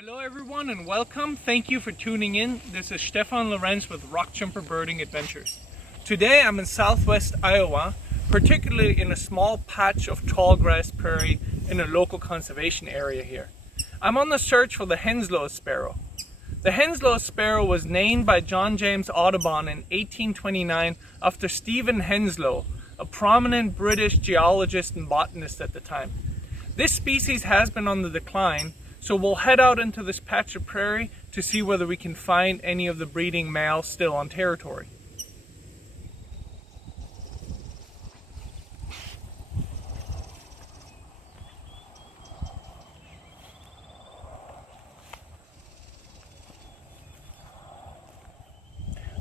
Hello everyone and welcome. Thank you for tuning in. This is Stefan Lorenz with Rock Jumper Birding Adventures. Today I'm in southwest Iowa, particularly in a small patch of tall grass prairie in a local conservation area here. I'm on the search for the Henslow sparrow. The Henslow sparrow was named by John James Audubon in 1829 after Stephen Henslow, a prominent British geologist and botanist at the time. This species has been on the decline, so we'll head out into this patch of prairie to see whether we can find any of the breeding males still on territory.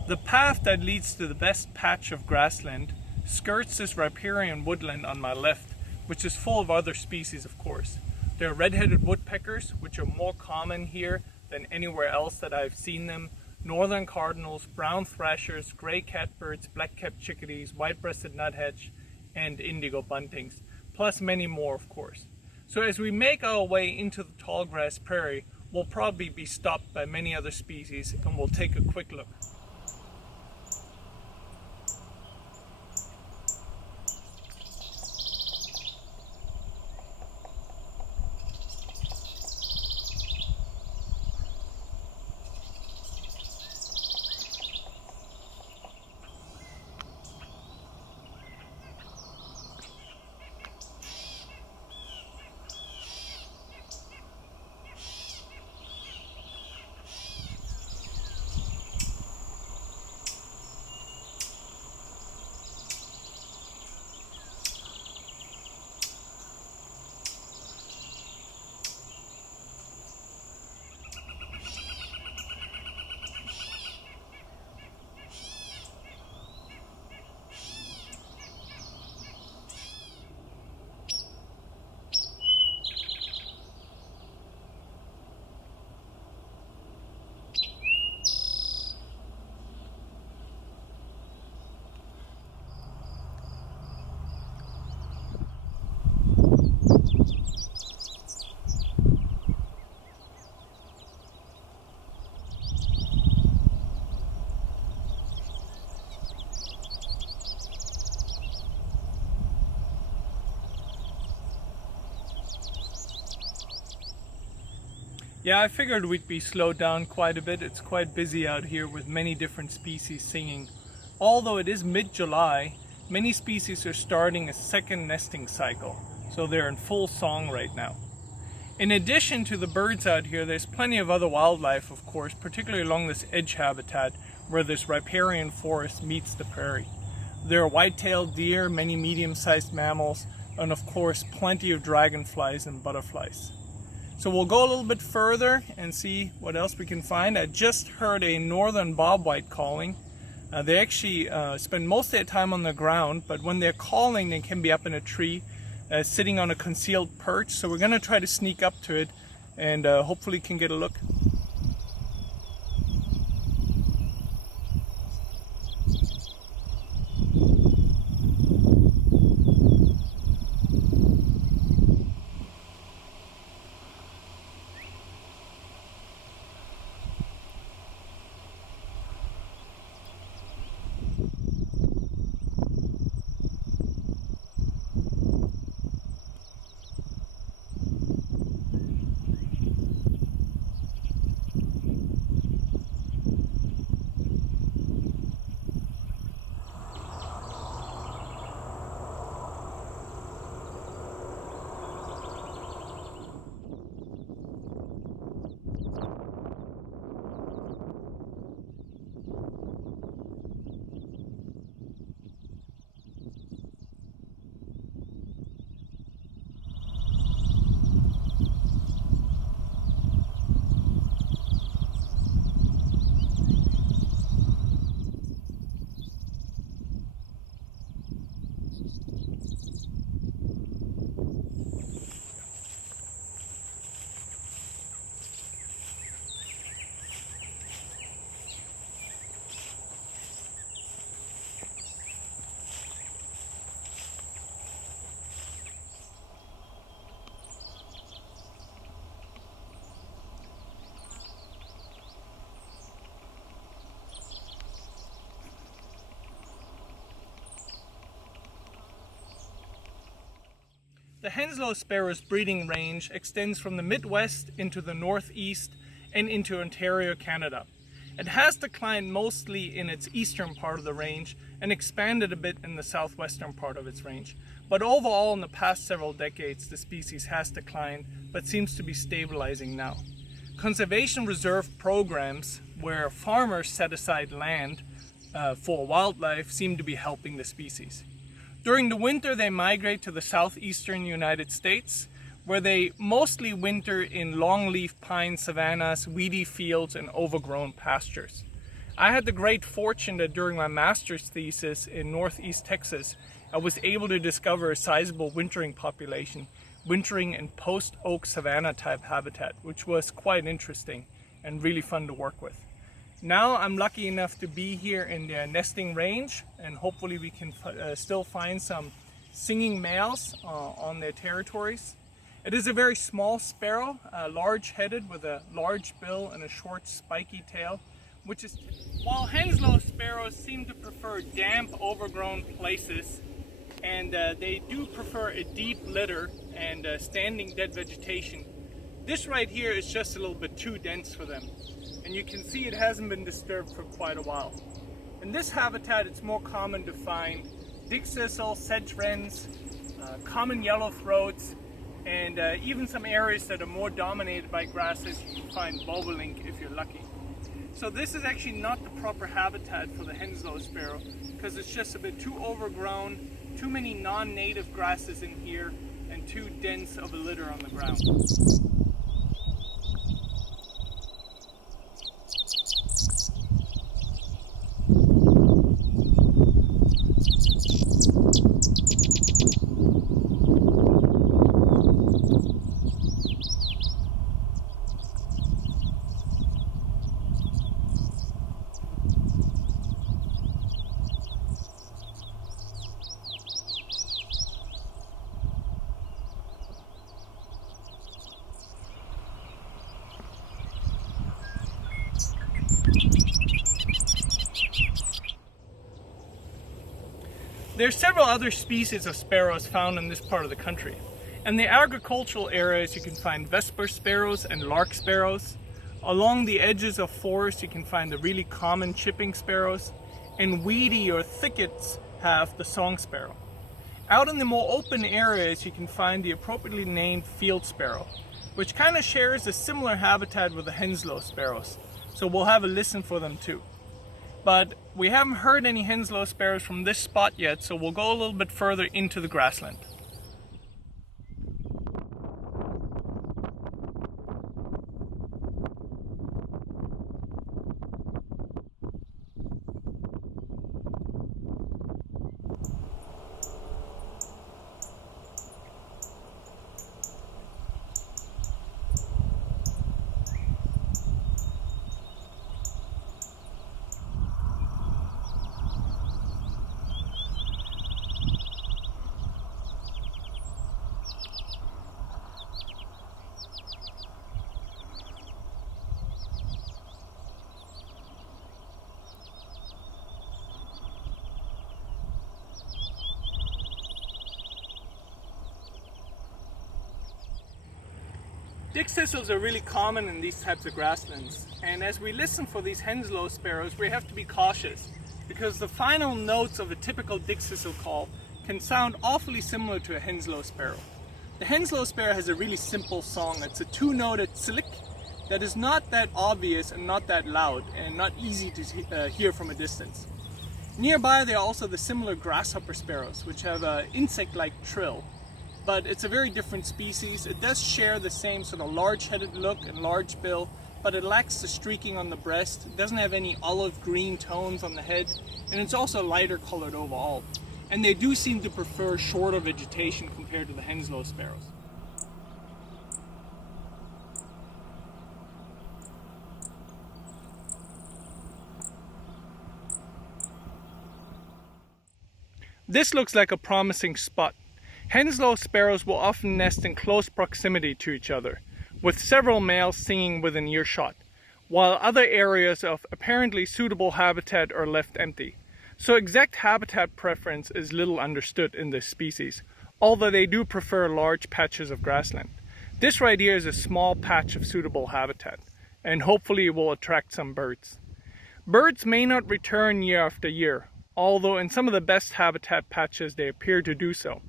The path that leads to the best patch of grassland skirts this riparian woodland on my left, which is full of other species, of course. There are red-headed woodpeckers, which are more common here than anywhere else that I've seen them, northern cardinals, brown thrashers, gray catbirds, black-capped chickadees, white-breasted nuthatch, and indigo buntings, plus many more, of course. So as we make our way into the tall grass prairie, we'll probably be stopped by many other species, and we'll take a quick look. Yeah, I figured we'd be slowed down quite a bit. It's quite busy out here with many different species singing. Although it is mid-July, many species are starting a second nesting cycle, so they're in full song right now. In addition to the birds out here, there's plenty of other wildlife, of course, particularly along this edge habitat where this riparian forest meets the prairie. There are white-tailed deer, many medium-sized mammals, and of course plenty of dragonflies and butterflies. So we'll go a little bit further and see what else we can find. I just heard a northern bobwhite calling. They actually spend most of their time on the ground, but when they're calling, they can be up in a tree, sitting on a concealed perch. So we're going to try to sneak up to it and hopefully can get a look. The Henslow sparrow's breeding range extends from the Midwest into the Northeast and into Ontario, Canada. It has declined mostly in its eastern part of the range and expanded a bit in the southwestern part of its range. But overall, in the past several decades, the species has declined, but seems to be stabilizing now. Conservation reserve programs where farmers set aside land for wildlife seem to be helping the species. During the winter, they migrate to the southeastern United States, where they mostly winter in longleaf pine savannas, weedy fields, and overgrown pastures. I had the great fortune that during my master's thesis in northeast Texas, I was able to discover a sizable wintering population, wintering in post-oak savanna type habitat, which was quite interesting and really fun to work with. Now I'm lucky enough to be here in the nesting range, and hopefully we can still find some singing males on their territories. It is a very small sparrow, large-headed with a large bill and a short spiky tail, while Henslow sparrows seem to prefer damp, overgrown places, and they do prefer a deep litter and standing dead vegetation. This right here is just a little bit too dense for them, and you can see it hasn't been disturbed for quite a while. In this habitat, it's more common to find dick thistle, sedge wrens, common yellow throats, and even some areas that are more dominated by grasses, you can find bobolink if you're lucky. So this is actually not the proper habitat for the Henslow sparrow, because it's just a bit too overgrown, too many non-native grasses in here, and too dense of a litter on the ground. There are several other species of sparrows found in this part of the country. In the agricultural areas, you can find vesper sparrows and lark sparrows. Along the edges of forests, you can find the really common chipping sparrows. In weedy or thickets, have the song sparrow. Out in the more open areas, you can find the appropriately named field sparrow, which kind of shares a similar habitat with the Henslow sparrows. So we'll have a listen for them too. But we haven't heard any Henslow sparrows from this spot yet, so we'll go a little bit further into the grassland. Dick thistles are really common in these types of grasslands, and as we listen for these Henslow sparrows, we have to be cautious because the final notes of a typical dick thistle call can sound awfully similar to a Henslow sparrow. The Henslow sparrow has a really simple song. It's a two-noted slick that is not that obvious and not that loud and not easy to hear from a distance. Nearby there are also the similar grasshopper sparrows, which have an insect-like trill. But it's a very different species. It does share the same sort of large-headed look and large bill, but it lacks the streaking on the breast. It doesn't have any olive green tones on the head, and it's also lighter colored overall. And they do seem to prefer shorter vegetation compared to the Henslow sparrows. This looks like a promising spot. Henslow sparrows will often nest in close proximity to each other, with several males singing within earshot, while other areas of apparently suitable habitat are left empty. So exact habitat preference is little understood in this species, although they do prefer large patches of grassland. This right here is a small patch of suitable habitat, and hopefully it will attract some birds. Birds may not return year after year, although in some of the best habitat patches they appear to do so.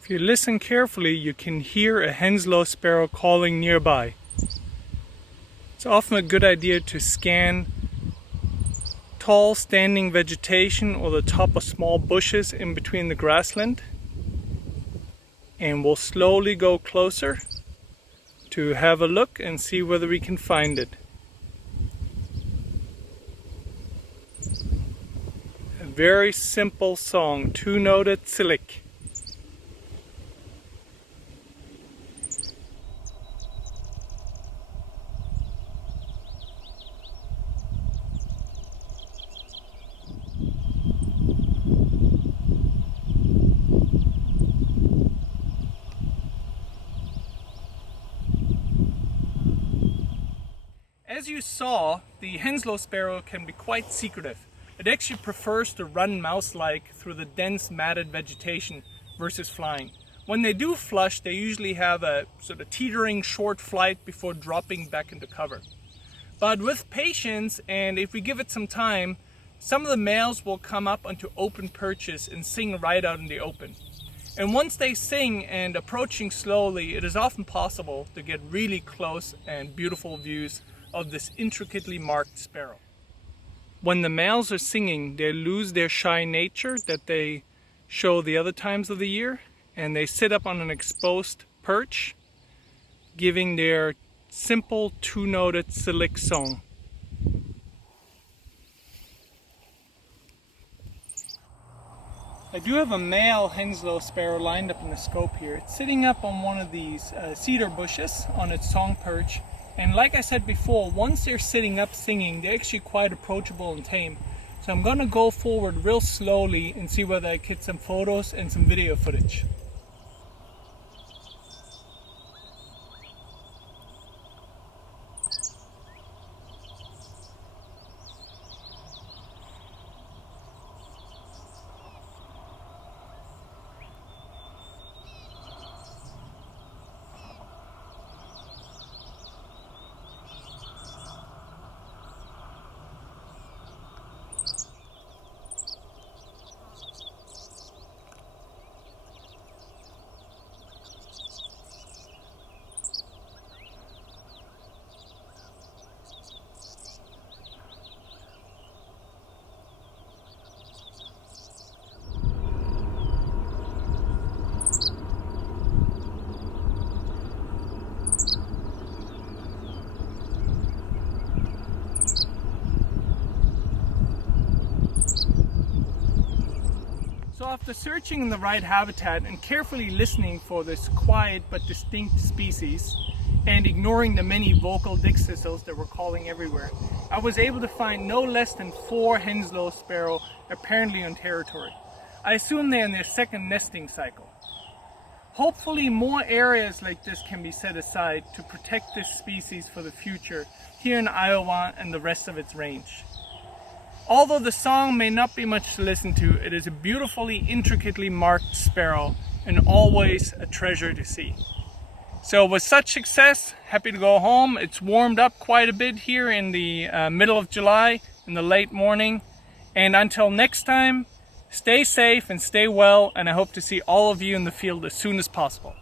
If you listen carefully, you can hear a Henslow sparrow calling nearby. It's often a good idea to scan tall standing vegetation or the top of small bushes in between the grassland, and we'll slowly go closer to have a look and see whether we can find it. A very simple song, two-noted silik. As you saw, the Henslow sparrow can be quite secretive. It actually prefers to run mouse-like through the dense matted vegetation versus flying. When they do flush, they usually have a sort of teetering short flight before dropping back into cover. But with patience, and if we give it some time, some of the males will come up onto open perches and sing right out in the open. And once they sing and approaching slowly, it is often possible to get really close and beautiful views of this intricately marked sparrow. When the males are singing, they lose their shy nature that they show the other times of the year, and they sit up on an exposed perch, giving their simple two-noted silik song. I do have a male Henslow sparrow lined up in the scope here. It's sitting up on one of these cedar bushes on its song perch. And like I said before, once they're sitting up singing, they're actually quite approachable and tame. So I'm going to go forward real slowly and see whether I get some photos and some video footage. So after searching in the right habitat and carefully listening for this quiet but distinct species, and ignoring the many vocal dickcissels that were calling everywhere, I was able to find no less than 4 Henslow sparrow apparently on territory. I assume they're in their second nesting cycle. Hopefully more areas like this can be set aside to protect this species for the future here in Iowa and the rest of its range. Although the song may not be much to listen to, it is a beautifully, intricately marked sparrow and always a treasure to see. So with such success, happy to go home. It's warmed up quite a bit here in the middle of July, in the late morning. And until next time, stay safe and stay well, and I hope to see all of you in the field as soon as possible.